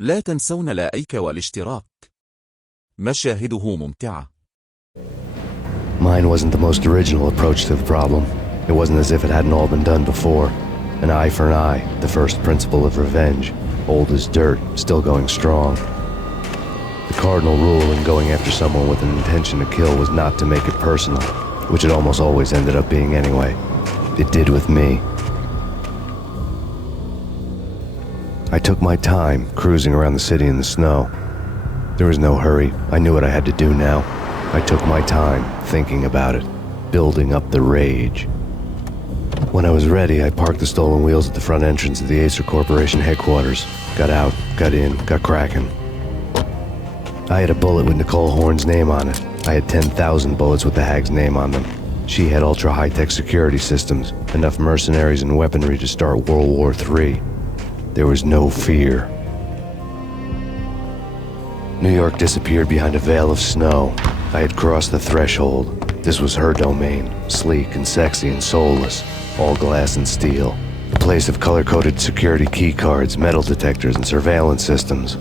لا تنسون لايك والاشتراك. مشاهده ممتعة. Mine wasn't the most original approach to the problem. It wasn't as if it hadn't all been done before. An eye for an eye, the first principle of revenge. Old as dirt, still going strong. The cardinal rule in going after someone with an intention to kill was not to make it personal, which it almost always ended up being anyway. It did with me. I took my time, cruising around the city in the snow. There was no hurry. I knew what I had to do now. I took my time, thinking about it, building up the rage. When I was ready, I parked the stolen wheels at the front entrance of the Acer Corporation headquarters. Got out, got in, got cracking. I had a bullet with Nicole Horn's name on it. I had 10,000 bullets with the hag's name on them. She had ultra-high-tech security systems, enough mercenaries and weaponry to start World War III. There was no fear. New York disappeared behind a veil of snow. I had crossed the threshold. This was her domain, sleek and sexy and soulless, all glass and steel. A place of color-coded security key cards, metal detectors, and surveillance systems.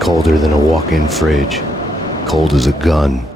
Colder than a walk-in fridge. Cold as a gun.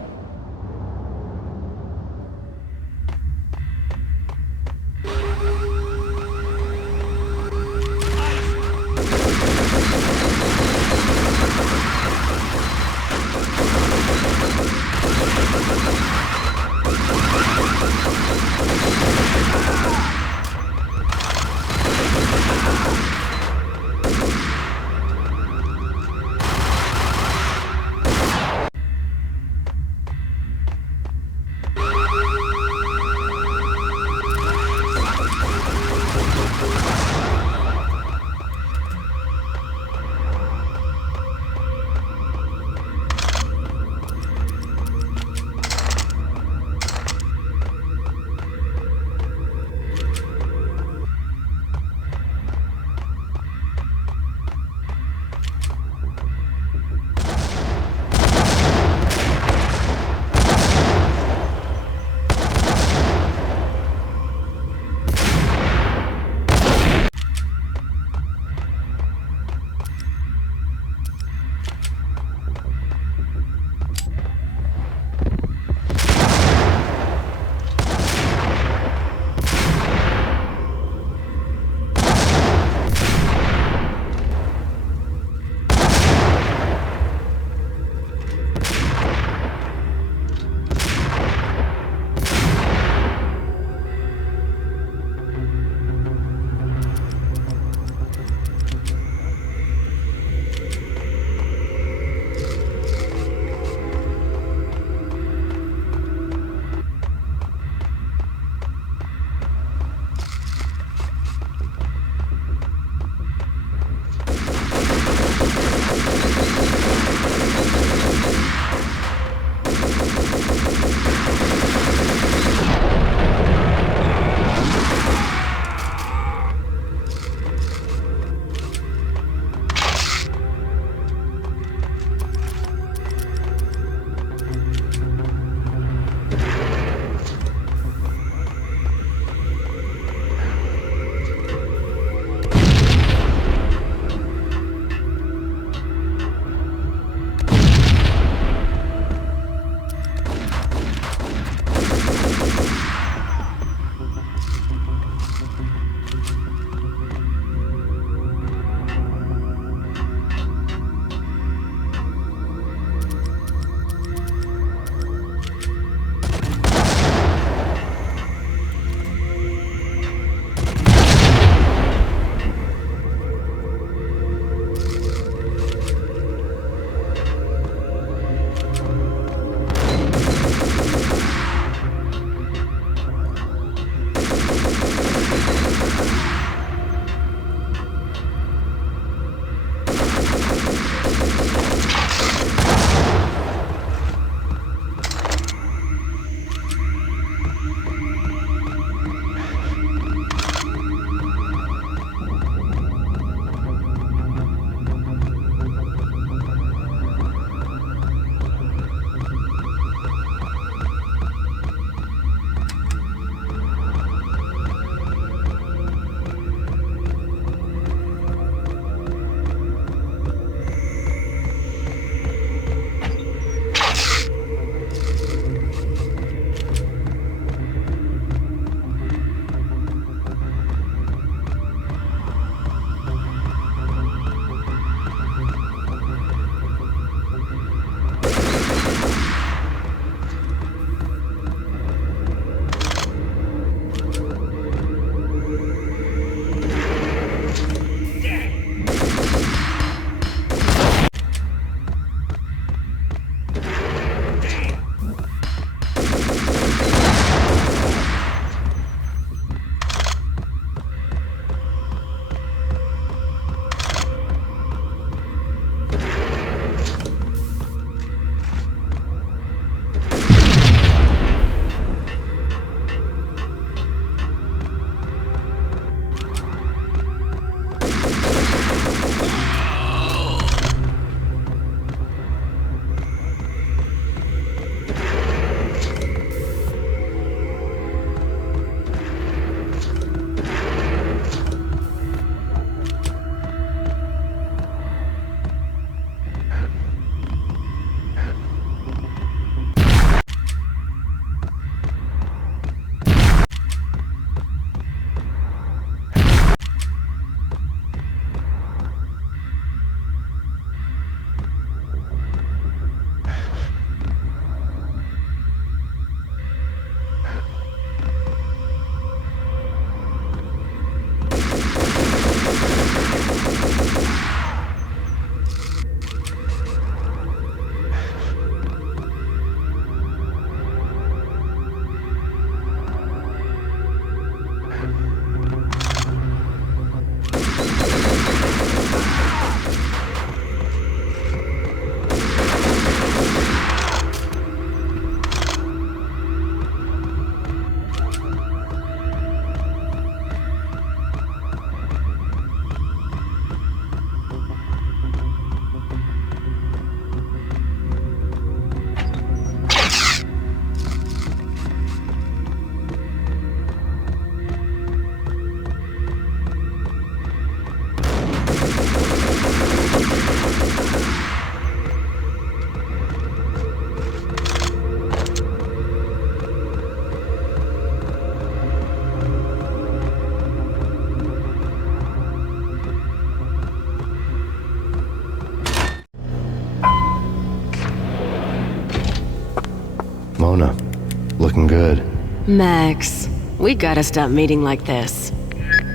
looking good. Max, we gotta stop meeting like this.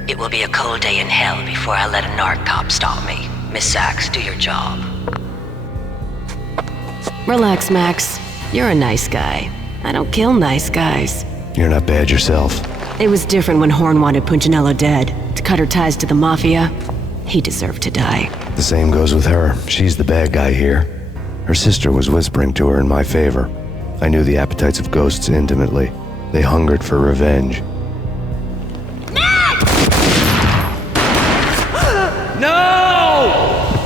It will be a cold day in hell before I let a narc cop stop me. Miss Sachs, do your job. Relax, Max. You're a nice guy. I don't kill nice guys. You're not bad yourself. It was different when Horn wanted Punchinello dead. To cut her ties to the Mafia, he deserved to die. The same goes with her. She's the bad guy here. Her sister was whispering to her in my favor. I knew the appetites of ghosts intimately. They hungered for revenge. No!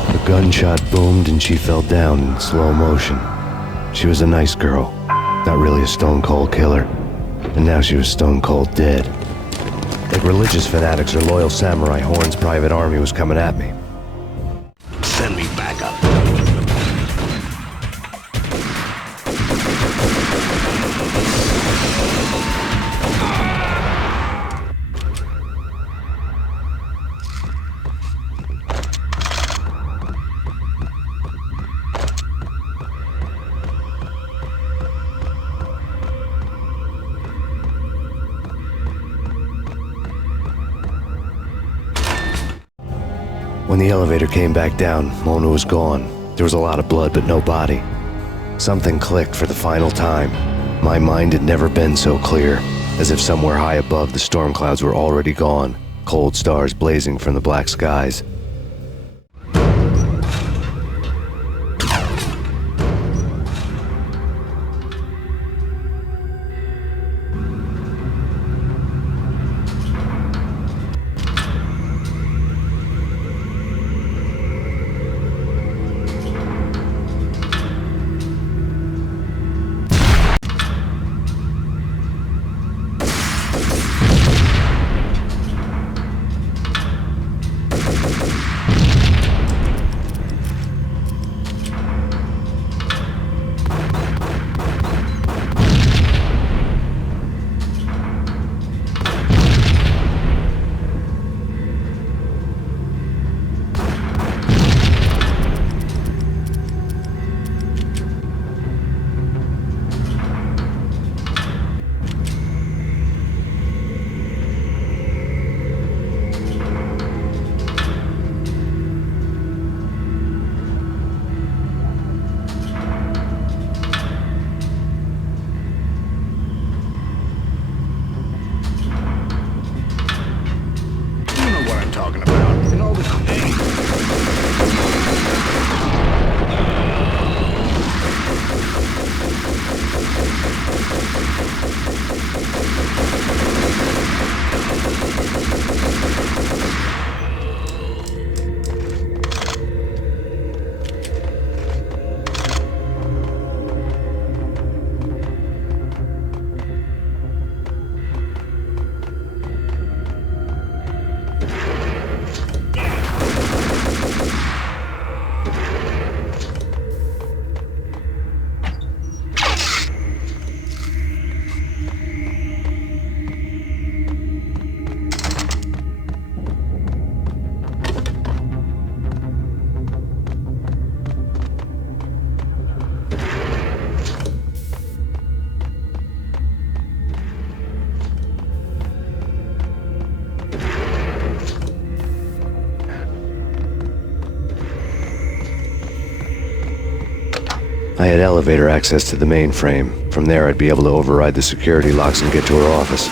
A gunshot boomed and she fell down in slow motion. She was a nice girl, not really a stone-cold killer. And now she was stone-cold dead. Like religious fanatics or loyal samurai, Horn's private army was coming at me. Send me back up. When the elevator came back down, Mona was gone. There was a lot of blood, but no body. Something clicked for the final time. My mind had never been so clear, as if somewhere high above the storm clouds were already gone, cold stars blazing from the black skies. Talking about. You know the I had elevator access to the mainframe. From there, I'd be able to override the security locks and get to her office.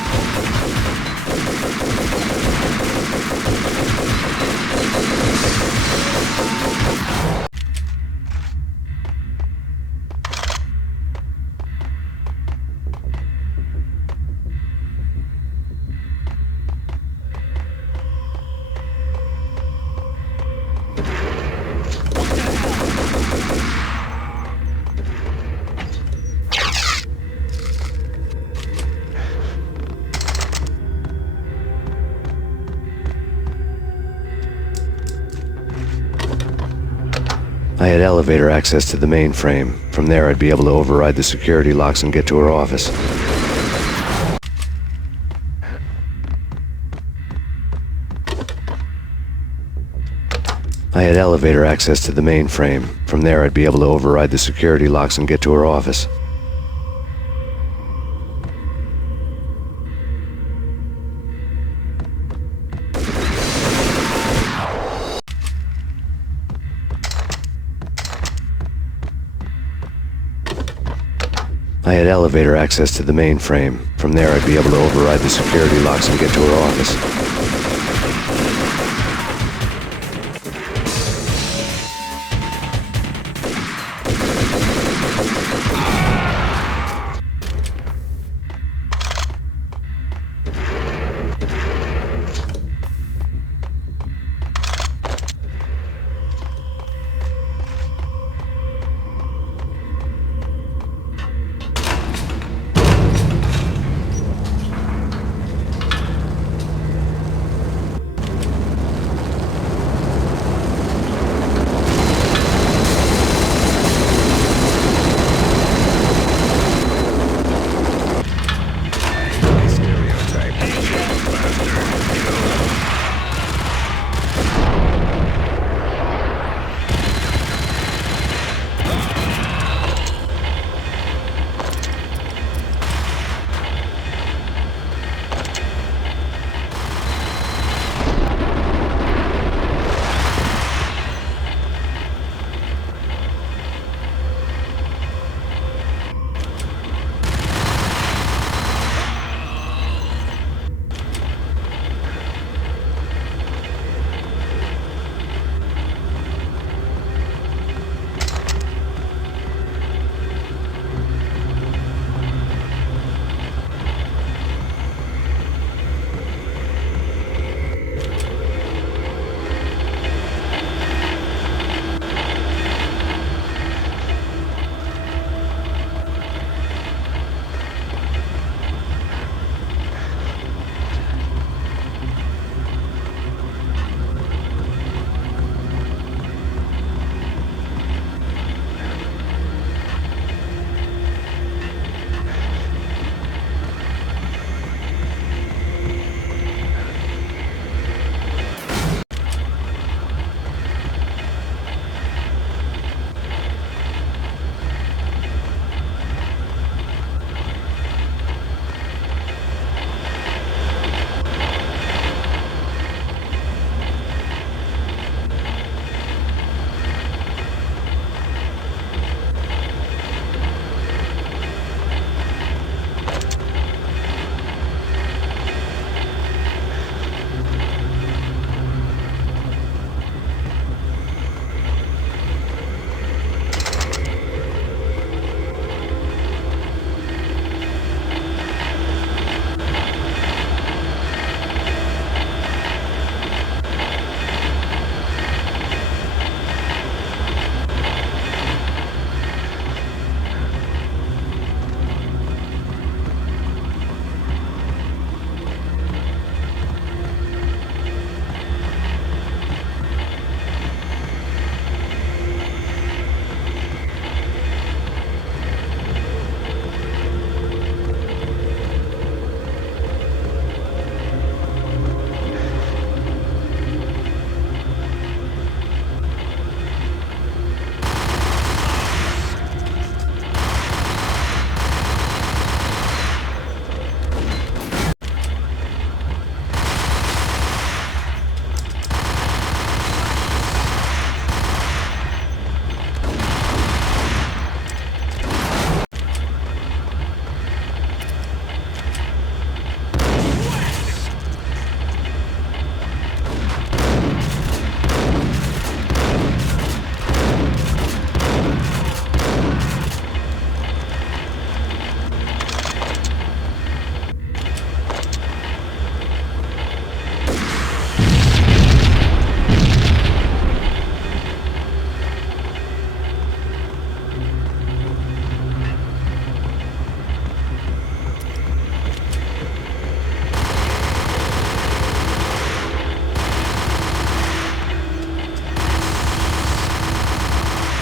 I had elevator access to the mainframe. From there, I'd be able to override the security locks and get to her office. I had elevator access to the mainframe. From there, I'd be able to override the security locks and get to her office. I had elevator access to the mainframe. From there, I'd be able to override the security locks and get to her office.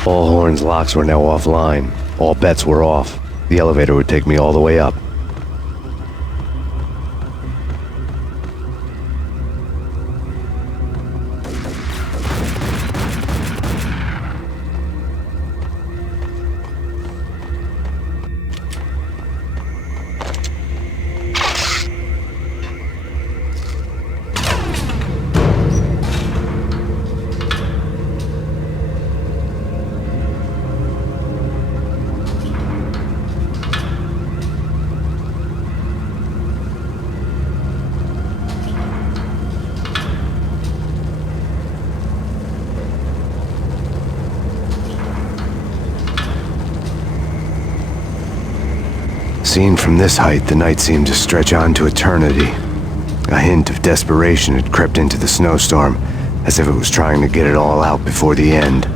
All Horn's locks were now offline. All bets were off. The elevator would take me all the way up. Seen from this height, the night seemed to stretch on to eternity. A hint of desperation had crept into the snowstorm, as if it was trying to get it all out before the end.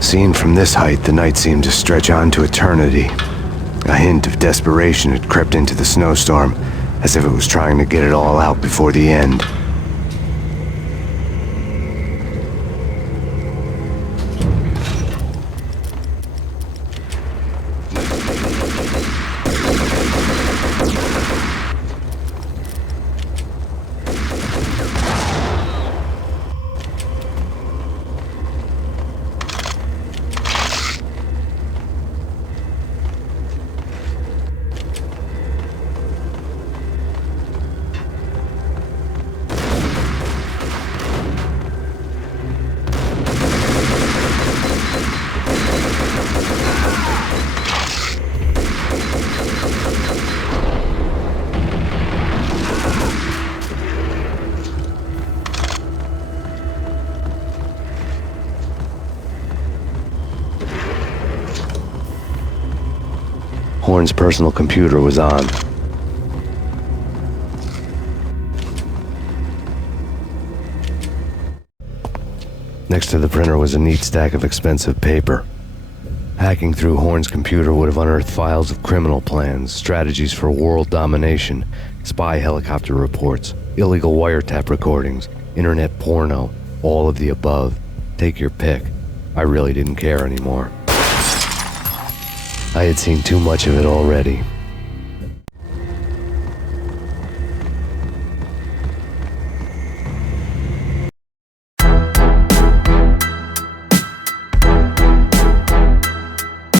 Seen from this height, the night seemed to stretch on to eternity. A hint of desperation had crept into the snowstorm, as if it was trying to get it all out before the end. Horn's personal computer was on. Next to the printer was a neat stack of expensive paper. Hacking through Horn's computer would have unearthed files of criminal plans, strategies for world domination, spy helicopter reports, illegal wiretap recordings, internet porno, all of the above. Take your pick. I really didn't care anymore. I had seen too much of it already.